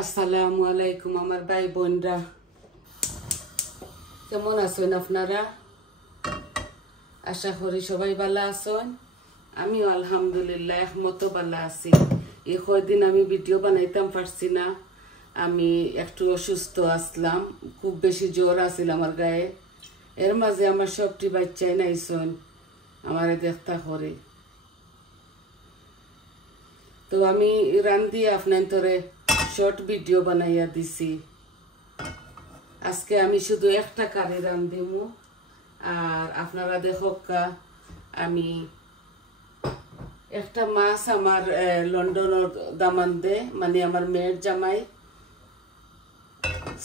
আসসালামু আলাইকুম আমার ভাই বোনরা, কেমন আছেন আপনারা? আশা করি সবাই ভালো আছেন। আমিও আলহামদুলিল্লাহ একমতো ভালো আছি। এই কয়দিন আমি ভিডিও বানাইতাম পারছি না, আমি একটু অসুস্থ আসলাম, খুব বেশি জ্বর আছিল আমার গায়ে। এর মাঝে আমার সবটি বাচ্চাই নাইছেন আমারে দেখতা করে, তো আমি রান্ধি আপনার তোরে শর্ট ভিডিও বানাইয়া দিছি। আজকে আমি শুধু একটা কারি রান্ধিমু, আর আপনারা দেখোকা আমি একটা মাছ আমার লন্ডনের দামানদে, মানে আমার মেয়ের জামাই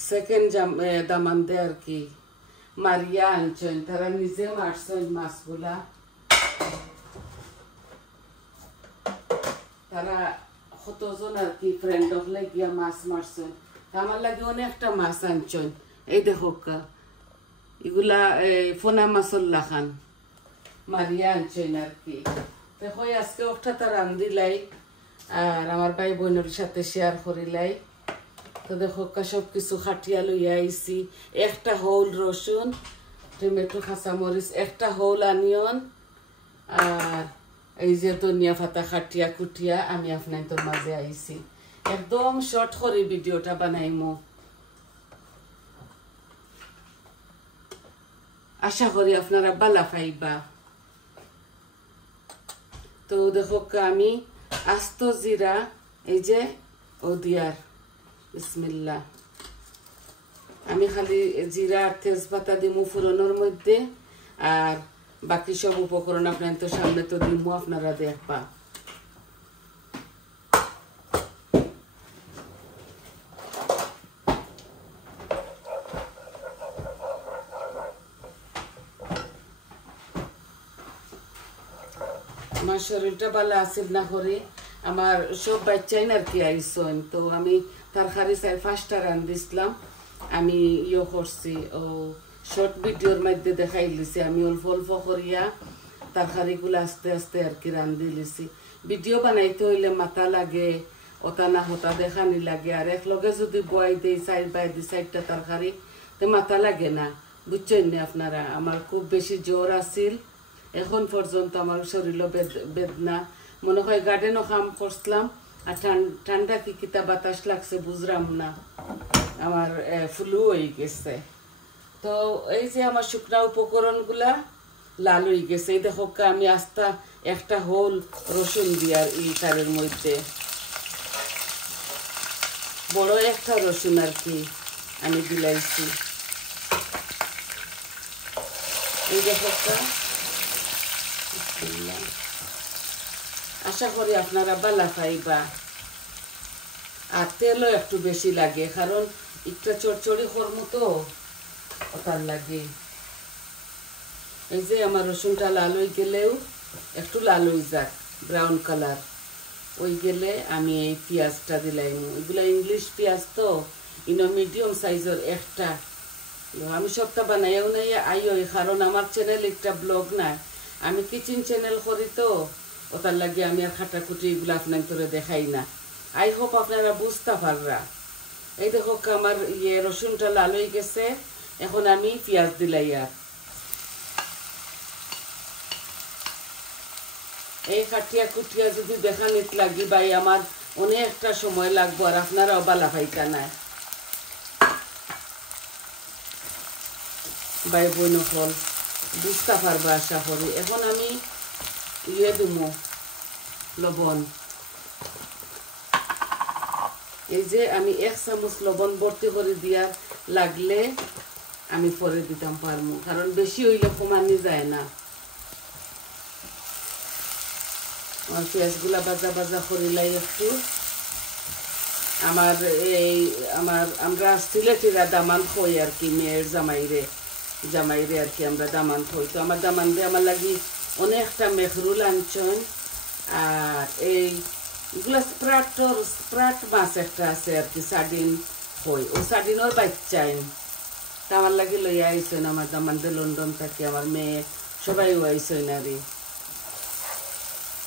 সেকেন্ড দামানদে আর কি মারিয়া আনছেন, তারা নিজে মারছেন মাছগুলা। তারা কতজন আর কি ফ্রেন্ড হলে গিয়া মাছ মারছেন, আমার লাগে অনেকটা মাছ আনছেন। এই দেখো এগুলা ফোনা মাছর লাখান মারিয়া আনছেন আর কি। দেখো আজকে একটা রান্ধিলাই আর আমার ভাই বোনের সাথে শেয়ার করিলাই। তো দেখো সব কিছু খাটিয়া লইয়া আইছি, একটা হোল রসুন, টমেটো, কাঁচামরিচ, একটা হোল অনিয়ন, আর এই যে ধনিয়া পাতা খাটিয়া কুটিয়া আমি আপনার তোর মাঝে আইছি। একদম শর্ট করে ভিডিওটা বানাইমু, আশা করি আপনারা বালা পাইবা। তো দেখো আমি আস্ত জিরা এই যে ও দিয়ার বিসমিল্লাহ, আমি খালি জিরা আর তেজপাতা দিমু ফুরনের মধ্যে, আর বাকি সব উপকরণ আপনার তো সামনে তো দিমু, আপনারা দেখবা। আমার শরীরটা ভালো আছিল না করে, আমার সব বাচ্চাই আর কি আইসন, তো আমি তরকারি 4-5টা রান্ধিছিলাম। আমি করছি ও শর্ট ভিডিওর মধ্যে দেখাই লিছি, আমি অল্প অল্প করিয়া তরকারিগুলো আস্তে আস্তে আর কি রান্ধি লিছি। ভিডিও বানাইতে হইলে মাথা লাগে, ওটা না হতা দেখানি লাগে, আর একলগে যদি বয় দেই 4টা তরকারি তো মাথা লাগে না, বুঝছেন না আপনারা। আমার খুব বেশি জ্বর আছিল, এখন পর্যন্ত আমার শরীরও বেদনা, মনে হয় গার্ডেনও কাম করছিলাম, আর ঠান্ডা কি কিতা বাতাস লাগছে বুঝলাম না, আমার ফ্লু হয়ে গেছে। তো এই যে আমার শুকনা উপকরণগুলা লাল হয়ে গেছে, এই দেখো আমি আস্তা একটা হোল রসুন দিয়ার এই কারের মধ্যে, বড় একটা রসুন আর কি আমি দিলাইছি। এই দেখো আশা করি আপনারা বালা পাইবা। আর তেলও একটু বেশি লাগে, কারণ একটা চড়চড়ি করমু তো ওটার লাগে। এই যে আমার রসুনটা লাল হয়ে গেলেও একটু লাল হয়ে যাক, ব্রাউন কালার ওই গেলে আমি এই পেঁয়াজটা দিলাম। এগুলা ইংলিশ পেঁয়াজ তো, মিডিয়াম সাইজের একটা। আমি সবটা বানাইও নাই আইও, কারণ আমার চ্যানেল একটা ব্লগ না, আমি কিচেন চ্যানেল করি তো ওটার লাগে আমি আর খাটাকুটি এগুলো আপনার তোরে দেখাই না। আই হোপ আপনারা বুঝতে পাররা। এই দেখো আমার রসুনটা লাল হয়ে গেছে, এখন আমি পেঁয়াজ দিলাই। আর এই খাটিয়া কুটিয়া যদি দেখানিত লাগি ভাই আমার অনেকটা সময় লাগবো, আর আপনারাও বালা পাইতা না ভাই বোন ফল বুঝতে পারবা আশা করি। এখন আমি দিমু লবণ, এই যে আমি 1 চামচ লবণ ভর্তি করে দিয়ার লাগলে আমি পরে দিতাম পারমু, কারণ বেশি হইলে কমানি যায় না। আমার পেঁয়াজগুলা বাজা বাজা করিলাই একটু। আমরা সিলেটিরা দামান খই আর কি, মেয়ের জামাইরে আর কি আমরা দামান খই। তো আমার দামান দিয়ে আমার লাগি অনেকটা মেখরুল আনছেন, আর এইগুলা স্প্রাট মাছ একটা আছে আর কি, সার্ডিন খই, ও সার্ডিনের বাচ্চাইন তা আমার লাগে লইয়া আইসেন আমার দামান দিয়ে লন্ডন থাকি, আমার মেয়ে সবাই আইসেন আর।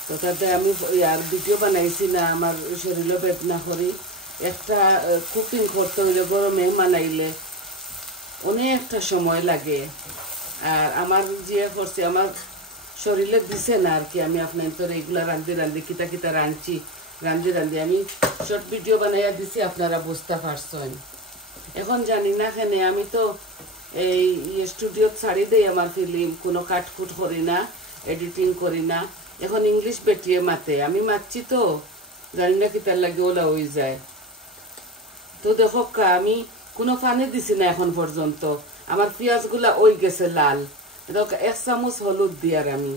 তো তাতে আমি আর ভিডিও বানাইছি না, আমার শরীরও বেদনা করি, একটা কুকিং করতে হইলে বড় মেহমান আইলে অনেকটা সময় লাগে। আর আমার যে করছে আমার শরীরে দিছে না আর কি, আমি আপনার তো এগুলা রান্ধি কিতা কিতা রাঁধছি রান্ধি আমি শর্ট ভিডিও বানাইয়া দিছি, আপনারা বুঝতে পারছেন। এখন জানি না কেন আমি তো এই স্টুডিওত ছাড়ি দেই আমার ফিল্ম, কোনো কাটকুট করি না, এডিটিং করি না। এখন ইংলিশ বেটিয়ে মাতে, আমি মাতছি তো জানি না কিতার লাগে ওলা হয়ে যায়। তো দেখো আমি কোনো পানি দিছি না এখন পর্যন্ত, আমার পেঁয়াজগুলা ওই গেছে লাল। দেখো 1 চামচ হলুদ দিয়ার, আমি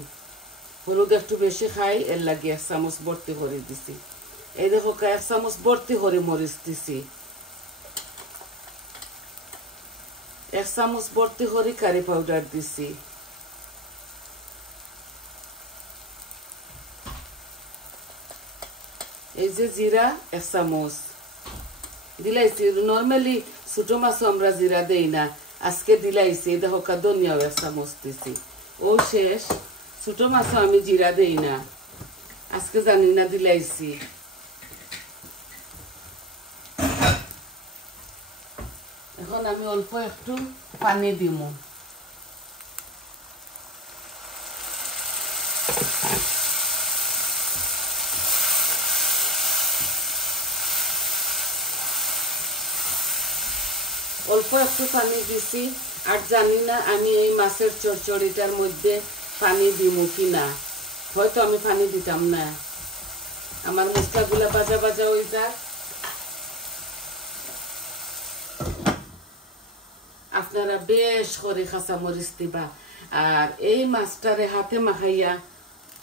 হলুদ একটু বেশি খাই, এর লাগে 1 চামচ ভর্তি করে দিছি। এই দেখো 1 চামচ ভর্তি করে মরিচ দিছি, 1 চামচ ভর্তি করে কারি পাউডার দিছি। এই যে জিরা 1 চামচ দিলাইছি। নর্মালি ছোট মাছও আমরা জিরা দেই না, আজকে দিলাইছি। দেখো ধনিয়াও 1 চামচ দিছি। ও শেষ, ছোট মাছও আমি জিরা দেই না, আজকে জানি না দিলাইছি। এখন আমি অল্প একটু পানি দিব। অল্প একটু পানি দিছি। আর জানি না আমি এই মাছের চচ্চড়িটার মধ্যে পানি দিব কি না, হয়তো আমি পানি দিতাম না। আমার মশলাগুলা ভাজা ভাজা হয়ে যায়। আপনারা বেশ করে কাঁচা মরিচ দিবা। আর এই মাছটারে হাতে মাখাইয়া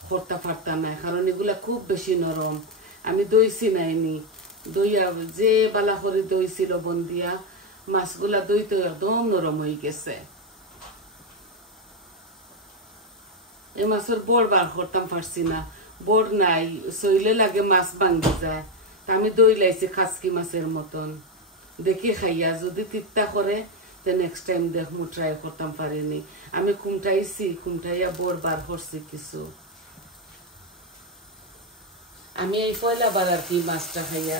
করতে পারতাম না, কারণ এগুলা খুব বেশি নরম। আমি দইছি নাইনি, দইয়া যে বালা করে দইছি লবণ দিয়া, মাছগুলা দই তো একদম নরম হয়ে গেছে। এই মাছের বড় বার করতাম পারছি না, বড় নাই, সইলে লাগে মাছ ভাঙ্গি যায়। তা আমি দই লাইছি খাসকি মাছের মতন, দেখি খাইয়া যদি তিতা করে তে নেক্সট টাইম দেখমু, ট্রাই করতাম পারিনি। আমি খুমটাইয়া বড় বার করছি কিছু। আমি এই পয়লা বার আর কি মাছটা খাইয়া।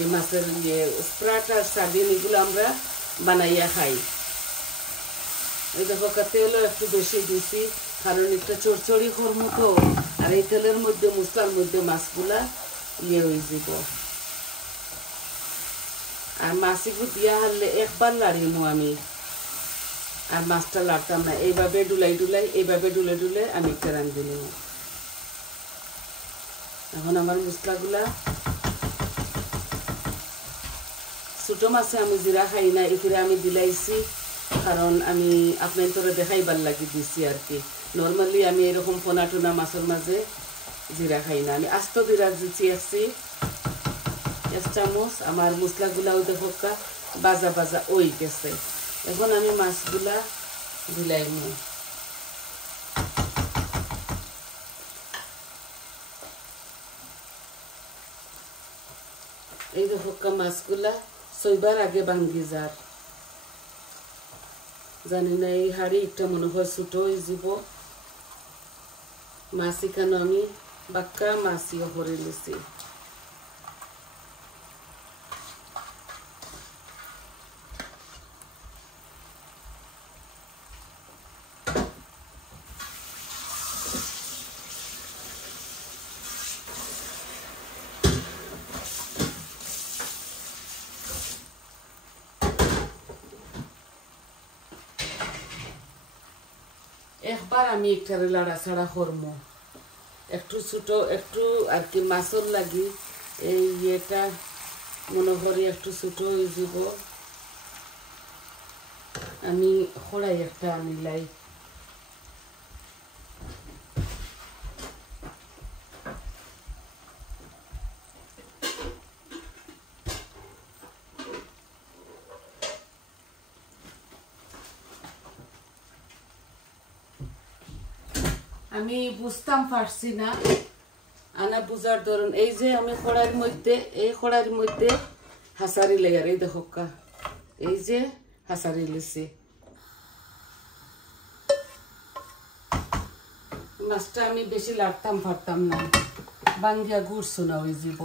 এই মাছের স্প্রাট আর সার্ডিন এগুলো আমরা বানাইয়া খাই। এই দেখো তেলও একটু বেশি দিছি, কারণ একটা চড়চড়ি করবো তো। আর এই তেলের মধ্যে মশলার মধ্যে মাছগুলা হয়ে যাব। আর মাছগুলো দিয়া হারলে একবার লাড়িমো আমি, আর মাছটা লাড়তাম না। এইভাবে এইভাবে ডুলে আমি একটা রান্ধি নিব। এখন আমার মশলাগুলা, ছোট মাছে আমি জিরা খাই না, এফিরে আমি দিলাইছি, কারণ আমি আপনার তোরা দেখাইবার লাগি দিছি আর কি। নর্মালি আমি এরকম পোনা টোনা মাছের মাঝে জিরা খাই না। আমি আস্ত জিরা দিচ্ছি 1 চামচ। আমার মশলাগুলাও দেখো বাজা বাজা ওই গেছে। এখন আমি মাছগুলা দিলাইম। এই দেখো মাছগুলা ছয়বার আগে ভাঙ্গি যার, জানি না এই হাড়ি একটা মনে হয় ছোট হয়ে যাব। মাছি কেন আমি বাক্কা মাছিও করে নিছি। একবার আমি একটা লাড়াছাড়া করবো, একটু ছোট একটু আর কি মাছর লাগি। এই এটা মনে করি একটু ছোট হয়ে যাব। আমি কড়াই একটা আনিলাই। আমি বুঝতাম পারছি না, আনা বুঝার ধরুন। এই যে আমি কড়াইয়ের মধ্যে হাসারি লেয়ার, এই দেখো এই যে হাসারি লিছি। মাছটা আমি বেশি লাড়তাম পারতাম না, বাঙ্গিয়া গুড় শোনা ওই জীব।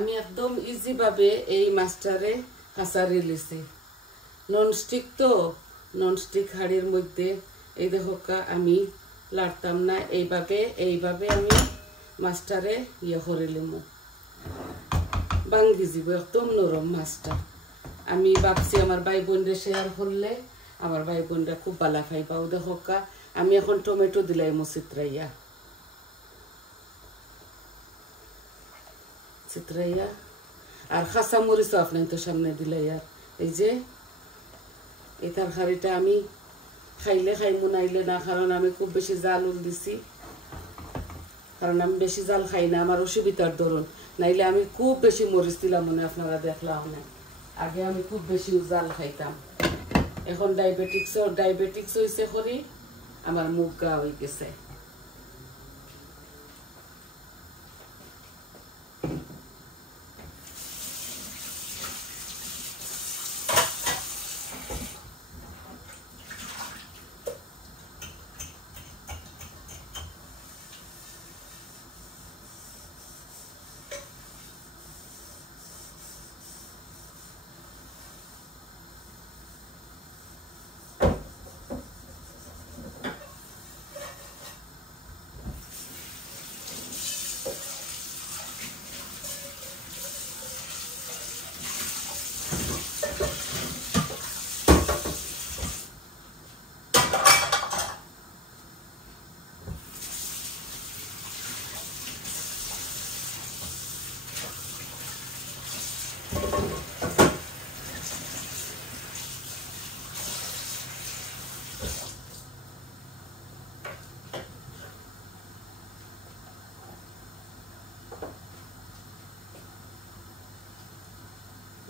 আমি একদম ইজি ভাবে এই মাছটারে কাঁচারি লিছি ননস্টিক তো ননস্টিক হাড়ির মধ্যে এই দেখো আমি লাড়তাম না এইভাবে আমি মাছটারে করে লিমু ভাঙ্গি যাব একদম নরম মাছটা আমি ভাবছি আমার ভাই বোনরে শেয়ার করলে আমার ভাই বোনরা খুব ভালো খাইবা ও দেখো আমি এখন টমেটো দিলাই চিত্রাইয়া আর খাসা মরিচ আপনার তো সামনে দিলাই আর এই যে এই তরকারিটা আমি খাইলে খাইমু নাইলে না কারণ আমি খুব বেশি জাল দিছি কারণ আমি বেশি জাল খাই না আমার অসুবিধার ধরুন নাইলে আমি খুব বেশি মরিচ দিলাম মনে আপনারা দেখলাম না আগে আমি খুব বেশি জাল খাইতাম এখন ডায়াবেটিক্স হইছে করি আমার মুখ গা হয়ে গেছে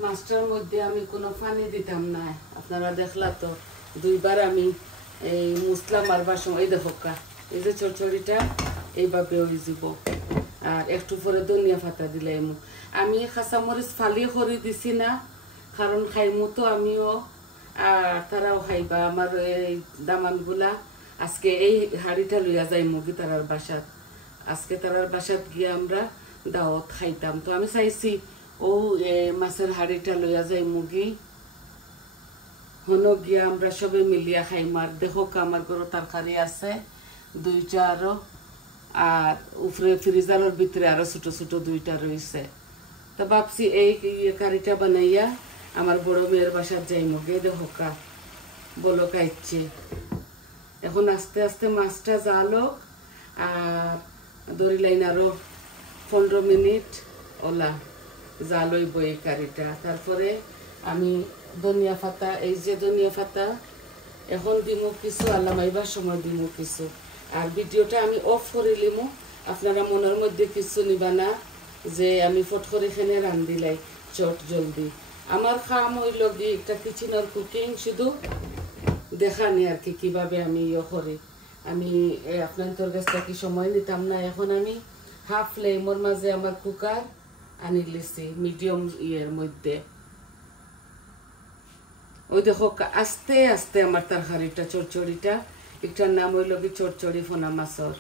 মাছটার মধ্যে আমি কোনো পানি দিতাম না আপনারা দেখলা তো দুইবার আমি এই মশলা মারবার সময় দেখো এই যে চড়চড়িটা এইভাবে হয়ে যাব আর একটু পরে ধনিয়া পাতা দিলাম আমি কাঁচামরিচ ফালি করে দিছি না কারণ খাইমু তো আমিও আর তারাও খাইবা আমার এই দামানগুলা আজকে এই হাড়িটা লইয়া যাই মুগি তারার বাসাত আজকে তারার বাসাত গিয়ে আমরা দাওয়াত খাইতাম তো আমি চাইছি ও মাছের হাড়িটা লইয়া যাই মুগি হনো গিয়া আমরা সবে মিলিয়া খাইমার দেখো আমার ঘর তরকারি আছে দুইটা আরো আর উপরে ফ্রিজারের ভিতরে আরো ছোট ছোট দুইটা রয়েছে তো ভাবছি এই কারিটা বানাইয়া আমার বড় মেয়ের বাসার যাই মুগে দেখো বলো খাইছে এখন আস্তে আস্তে মাছটা জালো আর দড়ি লাইন আরো 15 মিনিট ওলা জালই বই কারিটা তারপরে আমি ধনিয়া পাতা এই যে ধনিয়া পাতা এখন দিমু কিছু আলামাইবার সময় দিমু কিছু আর ভিডিওটা আমি অফ করে লিমু আপনারা মনের মধ্যে কিছু নিবা না যে আমি ফট করে এখানে রান্ধিলাই চট জলদি আমার কাম হইল গিয়ে একটা কিচেনের কুকিং শুধু দেখানি আর কি কিভাবে আমি করি আমি আপনাদের কাছে কি সময় নিতাম না এখন আমি হাফ ফ্লেমের মাঝে আমার কুকার আনি লিছি মিডিয়াম ইয়ের মধ্যে ওই দেখো আস্তে আস্তে আমার তরকারিটা চড়চড়িটা একটার নাম হইল কি চড়চড়ি ফোনা মাছর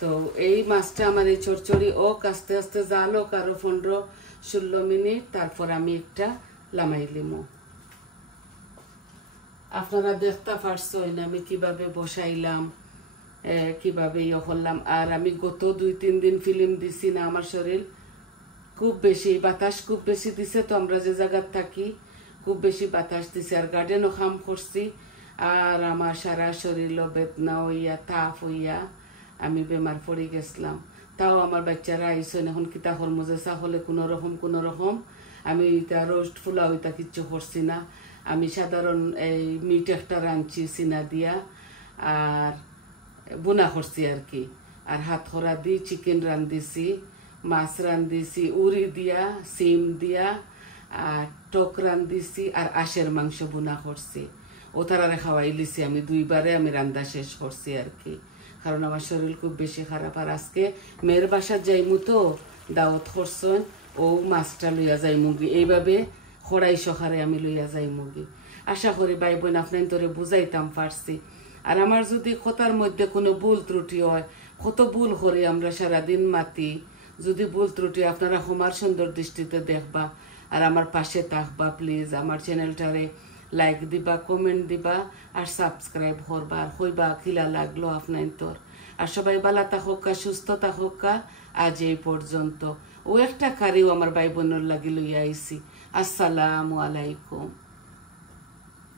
তো এই মাছটা আমার এই চড়চড়ি আস্তে আস্তে জাল আরো 15-16 মিনিট তারপর আমি একটা লামাই লিমু আপনারা দেখতে পারছেন আমি কিভাবে বসাইলাম কিভাবে করলাম আর আমি গত 2-3 দিন ফিল্ম দিছি না আমার শরীর খুব বেশি বাতাস খুব বেশি দিছে তো আমরা যে জায়গায় থাকি খুব বেশি বাতাস দিছে আর গার্ডেনও কাম করছি আর আমার সারা শরীর বেদনা হইয়া তাপ হইয়া আমি বেমার পড়ে গেছিলাম তাও আমার বাচ্চারা আইসেন এখন কিতা করবো যে চাহলে কোনো রকম আমি এটা রোস্ট ফুলা হইতা কিচ্ছু করছি না আমি সাধারণ এই মিট একটা রাঁধছি সিনা দিয়া আর বুনা করছি আর কি আর হাত খরা দিয়ে চিকেন রাঁধিছি মাছ রাঁধিছি উড়ি দিয়া সিম দিয়া আর টক রাঁধিছি আর আশের মাংস বুনা করছি ও তারারে খাওয়াই লিছি আমি 2বারে আমি রান্না শেষ করছি আর কি কারণ আমার শরীর খুব বেশি খারাপ আর আজকে মেয়ের বাসা যাইমু তো দাওয়াত করছেন ও মাছটা লইয়া যাই মুগি এইভাবে খড়াই সখারে আমি লইয়া যাই মুগি আশা করি ভাই বোন আপনার তোরে বুঝাইতাম পারছি আর আমার যদি কথার মধ্যে কোনো ভুল ত্রুটি হয় কত ভুল করে আমরা সারাদিন মাতি যদি ভুল ত্রুটি আপনারা ক্ষমার সুন্দর দৃষ্টিতে দেখবা আর আমার পাশে থাকবা প্লিজ আমার চ্যানেলটারে লাইক দিবা কমেন্ট দিবা আর সাবস্ক্রাইব করবা আর হইবা কিলা লাগলো আপনার তোর আর সবাই ভালো থাকুকা সুস্থ থাকুকা আজ এই পর্যন্ত ও একটা কারিও আমার ভাই বোনের লাগি লইয়া আইছি আসসালামু আলাইকুম।